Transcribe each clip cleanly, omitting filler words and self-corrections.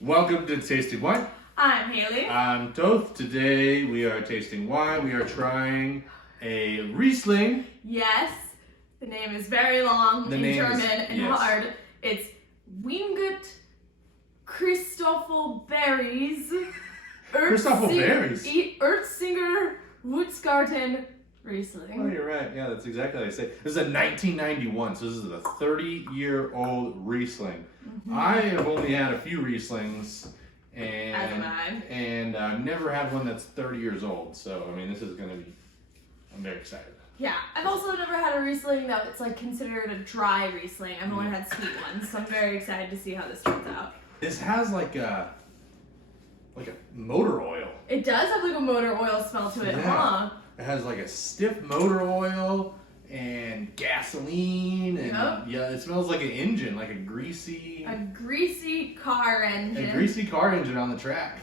Welcome to Tasting Wine. I'm Haley. I'm Toth. Today we are tasting wine. We are trying a Riesling. Yes, the name is very long in German and hard. It's Weingut Christoffelberries. Erzinger Wutzgarten Riesling. Oh, you're right. Yeah, that's exactly how I say it. This is a 1991, so this is a 30-year-old Riesling. I have only had a few Rieslings, and I've never had one that's 30 years old. So, I mean, this is going to be, I'm very excited. Yeah, I've also never had a Riesling that it's like considered a dry Riesling. I've only had sweet ones, so I'm very excited to see how this turns out. This has like a motor oil. It does have like a motor oil smell to it, huh? It has like a stiff motor oil and gasoline, and yeah, it smells like an engine, like a greasy car engine. A greasy car engine on the track.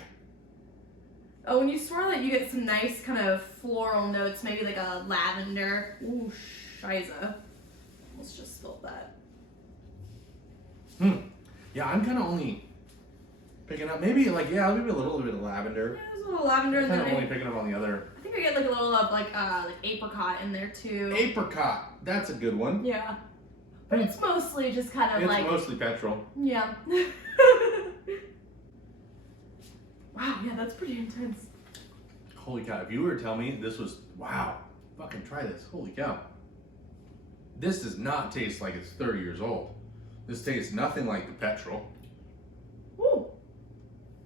Oh, when you swirl it, you get some nice kind of floral notes, maybe like a lavender. Ooh, shiza. Let's just spill that. Yeah, I'm kind of only picking up maybe a little bit of lavender. Yeah, there's a little lavender. I'm kind of only picking up on the other. I think I get like a little of like apricot in there too. Apricot, that's a good one. Yeah, but it's mostly just kind of it's mostly petrol. Yeah. Wow, yeah, that's pretty intense. Holy cow, if you were to tell me this was, wow, fucking try this, holy cow. This does not taste like it's 30 years old. This tastes nothing like the petrol. Ooh.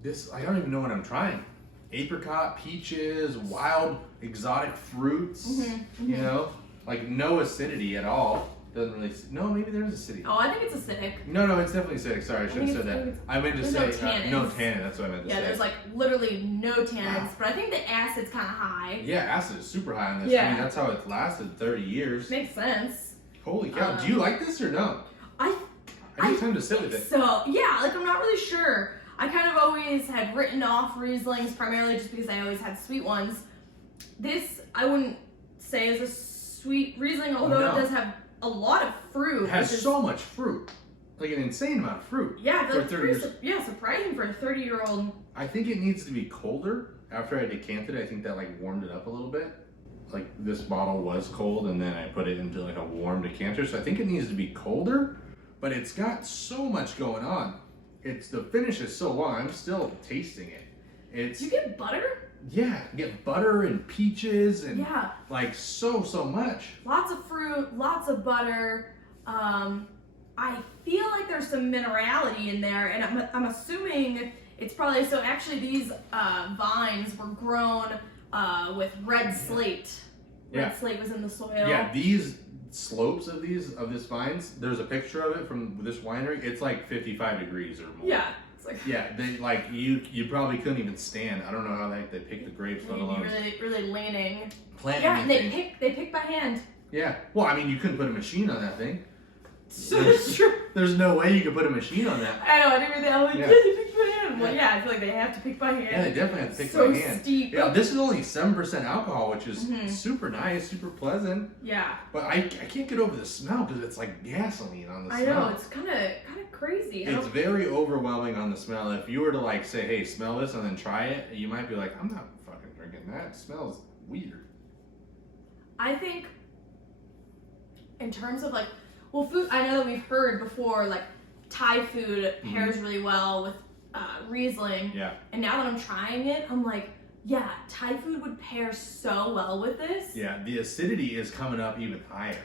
This, I don't even know what I'm trying. Apricot, peaches, wild, exotic fruits, you know? Like no acidity at all. Doesn't really, no, maybe there's acidity. Oh, I think it's acidic. No, it's definitely acidic. Sorry, I should have said that. I meant to say, no tannin, that's what I meant to say. Yeah, there's like literally no tannins, but I think the acid's kind of high. Yeah, acid is super high on this. Yeah. I mean, that's how it's lasted 30 years. Makes sense. Holy cow, do you like this or no? I need time to sit with it. So, yeah, like I'm not really sure. I kind of always had written off Rieslings primarily just because I always had sweet ones. This, I wouldn't say is a sweet Riesling, although it does have a lot of fruit. It has so much fruit. Like an insane amount of fruit. Yeah, for 30 years. Yeah, surprising for a 30-year-old. I think it needs to be colder. After I decanted it, I think that like warmed it up a little bit. Like this bottle was cold and then I put it into like a warm decanter. So I think it needs to be colder, but it's got so much going on. The finish is so long. I'm still tasting it. You get butter? Yeah, you get butter and peaches and like so much. Lots of fruit, lots of butter. I feel like there's some minerality in there, and I'm assuming it's probably so. Actually, these vines were grown with red slate. Red slate was in the soil. Yeah, these slopes of this vines. There's a picture of it from this winery. It's like 55 degrees or more. Yeah. Like, they like you probably couldn't even stand. I don't know how they pick the grapes, let alone really leaning. Plant and anything. they pick by hand. Yeah. Well, I mean, you couldn't put a machine on that thing. That's true. There's no way you could put a machine on that. I know. I didn't really. I was like, they pick by hand. Well, yeah, I feel like they have to pick by hand. Yeah, they definitely have to pick by hand. So steep. Yeah, this is only 7% alcohol, which is super nice, super pleasant. Yeah. But I can't get over the smell because it's like gasoline on the smell. I know, it's kind of crazy. It's very overwhelming on the smell. If you were to like say, hey, smell this and then try it, you might be like, I'm not fucking drinking that. It smells weird. I think in terms of like, well, food, I know that we've heard before, like Thai food pairs really well with Riesling. Yeah. And now that I'm trying it, I'm like, yeah, Thai food would pair so well with this. Yeah, the acidity is coming up even higher.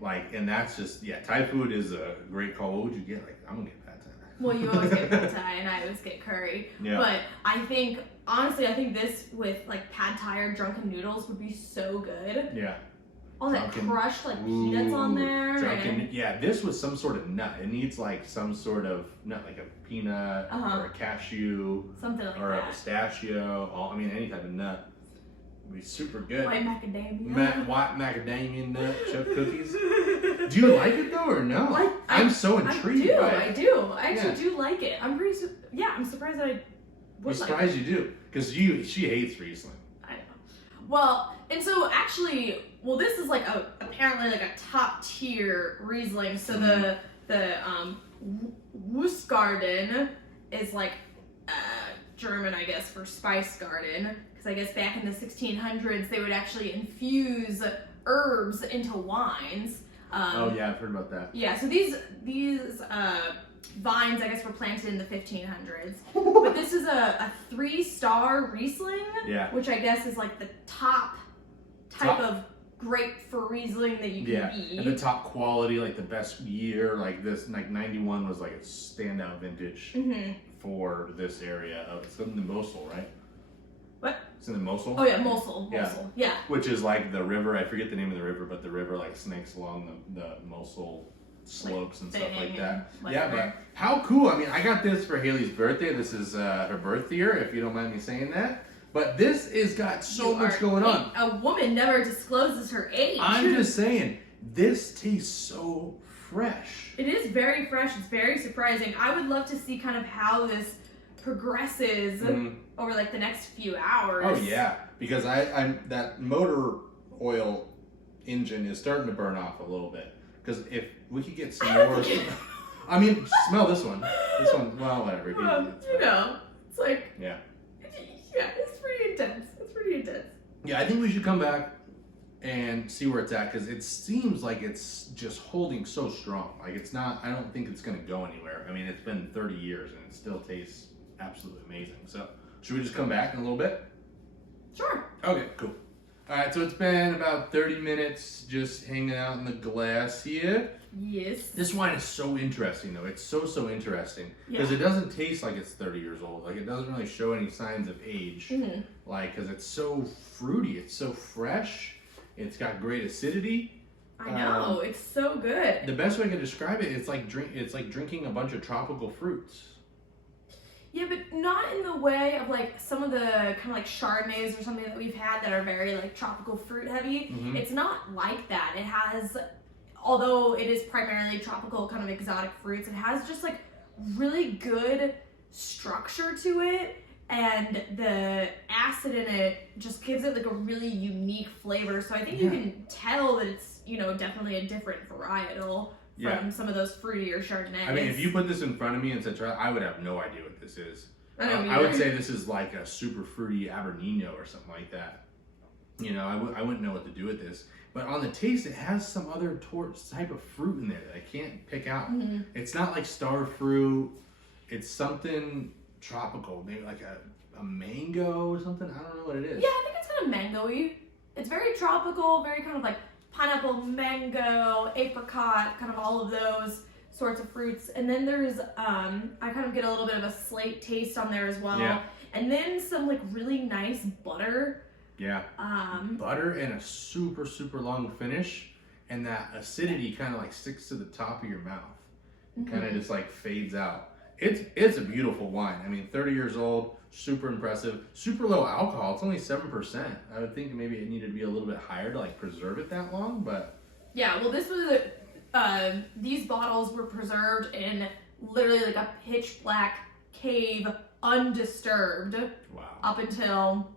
Like, and that's just, Thai food is a great call. What would you get? Like, I'm gonna get pad thai. Well, you always get pad thai and I always get curry. Yeah. But I think, honestly, this with like pad thai or drunken noodles would be so good. Yeah. All that crushed like peanuts on there. Yeah, this was some sort of nut. It needs like some sort of nut, like a peanut or a cashew, something like or that, a pistachio. Any type of nut would be super good. White macadamia. White macadamia nut chip cookies. Do you like it though, or no? I'm so intrigued by it. I do. I actually do like it. I'm pretty. I'm surprised that I would. I'm surprised you do, because she hates Riesling. I know. Well, and so actually. Well, this is like apparently like a top tier Riesling. So the Wutzgarten is like German, I guess, for spice garden. Because I guess back in the 1600s, they would actually infuse herbs into wines. Oh yeah, I've heard about that. Yeah, so these vines, I guess, were planted in the 1500s. But this is a 3-star Riesling, which I guess is like the top type of grape for Riesling that you can eat. And the top quality, like the best year, like this, like 91 was like a standout vintage for this area. It's in the Mosel, right? What? It's in the Mosel? Oh yeah, Mosel. Yeah. Which is like the river, I forget the name of the river, but the river like snakes along the Mosel slopes and stuff like that. Yeah, but how cool. I mean, I got this for Haley's birthday. This is her birth year, if you don't mind me saying that. But this has got so much going on. A woman never discloses her age. I'm just saying, this tastes so fresh. It is very fresh. It's very surprising. I would love to see kind of how this progresses over like the next few hours. Oh yeah, because I'm that motor oil engine is starting to burn off a little bit. Because if we could get some more, I mean, smell this one. This one, well, whatever. You know, it's like yeah, it's pretty intense. It's pretty intense. Yeah, I think we should come back and see where it's at because it seems like it's just holding so strong. Like it's not. I don't think it's gonna go anywhere. I mean, it's been 30 years and it still tastes absolutely amazing. So, should we just come back in a little bit? Sure. Okay, cool. All right, so it's been about 30 minutes just hanging out in the glass here. Yes. This wine is so interesting, though. It's so interesting because it doesn't taste like it's 30 years old. Like it doesn't really show any signs of age. Like because it's so fruity, it's so fresh. It's got great acidity. I know it's so good. The best way I can describe it, it's like drinking a bunch of tropical fruits. Yeah, but not in the way of like some of the kind of like Chardonnays or something that we've had that are very like tropical fruit heavy. It's not like that. It has, although it is primarily tropical kind of exotic fruits, it has just like really good structure to it, and the acid in it just gives it like a really unique flavor. So I think you can tell that it's, you know, definitely a different varietal from some of those fruitier Chardonnays. I mean, if you put this in front of me and said, I would have no idea what this is. I would say this is like a super fruity Abernino or something like that. You know, I wouldn't know what to do with this. But on the taste, it has some other type of fruit in there that I can't pick out. It's not like star fruit. It's something tropical, maybe like a mango or something. I don't know what it is. Yeah, I think it's kind of mango-y. It's very tropical, very kind of like pineapple, mango, apricot, kind of all of those sorts of fruits. And then there's, I kind of get a little bit of a slate taste on there as well. Yeah. And then some like really nice butter. Yeah. Butter and a super long finish. And that acidity kind of like sticks to the top of your mouth. Kind of just like fades out. It's a beautiful wine. I mean, 30 years old, super impressive, super low alcohol. It's only 7%. I would think maybe it needed to be a little bit higher to like preserve it that long, but yeah. Well, this was these bottles were preserved in literally like a pitch black cave, undisturbed. Wow. Up until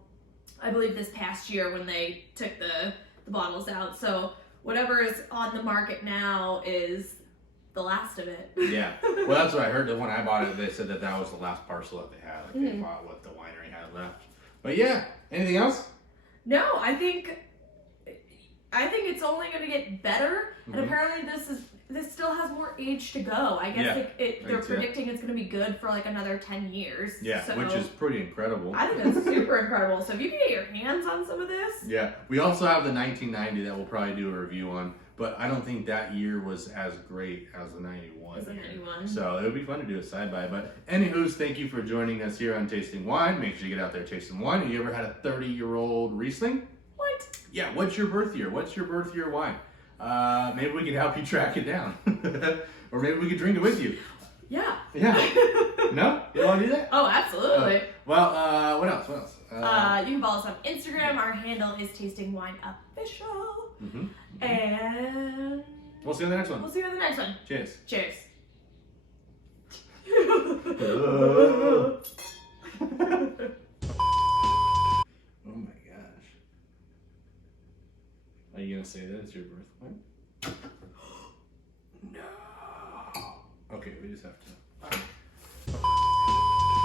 I believe this past year when they took the bottles out. So whatever is on the market now is the last of it. Yeah. Well, that's what I heard. That when I bought it, they said that was the last parcel that they had. Like they bought what the winery had left. But yeah, anything else? No, I think it's only going to get better. And apparently this still has more age to go. I guess they're predicting it's going to be good for like another 10 years. Yeah, so, which is pretty incredible. I think that's super incredible. So if you can get your hands on some of this. Yeah. We also have the 1990 that we'll probably do a review on. But I don't think that year was as great as the 91. So it'll be fun to do a side by. But anywho's, thank you for joining us here on Tasting Wine. Make sure you get out there tasting wine. Have you ever had a 30-year-old Riesling? What? Yeah, what's your birth year? What's your birth year wine? Maybe we can help you track it down. Or maybe we could drink it with you. Yeah. Yeah. No? You don't want to do that? Oh, absolutely. Well, what else? What else? You can follow us on Instagram. Our handle is Tasting Wine Official. And we'll see you on the next one. We'll see you on the next one. Cheers. Cheers.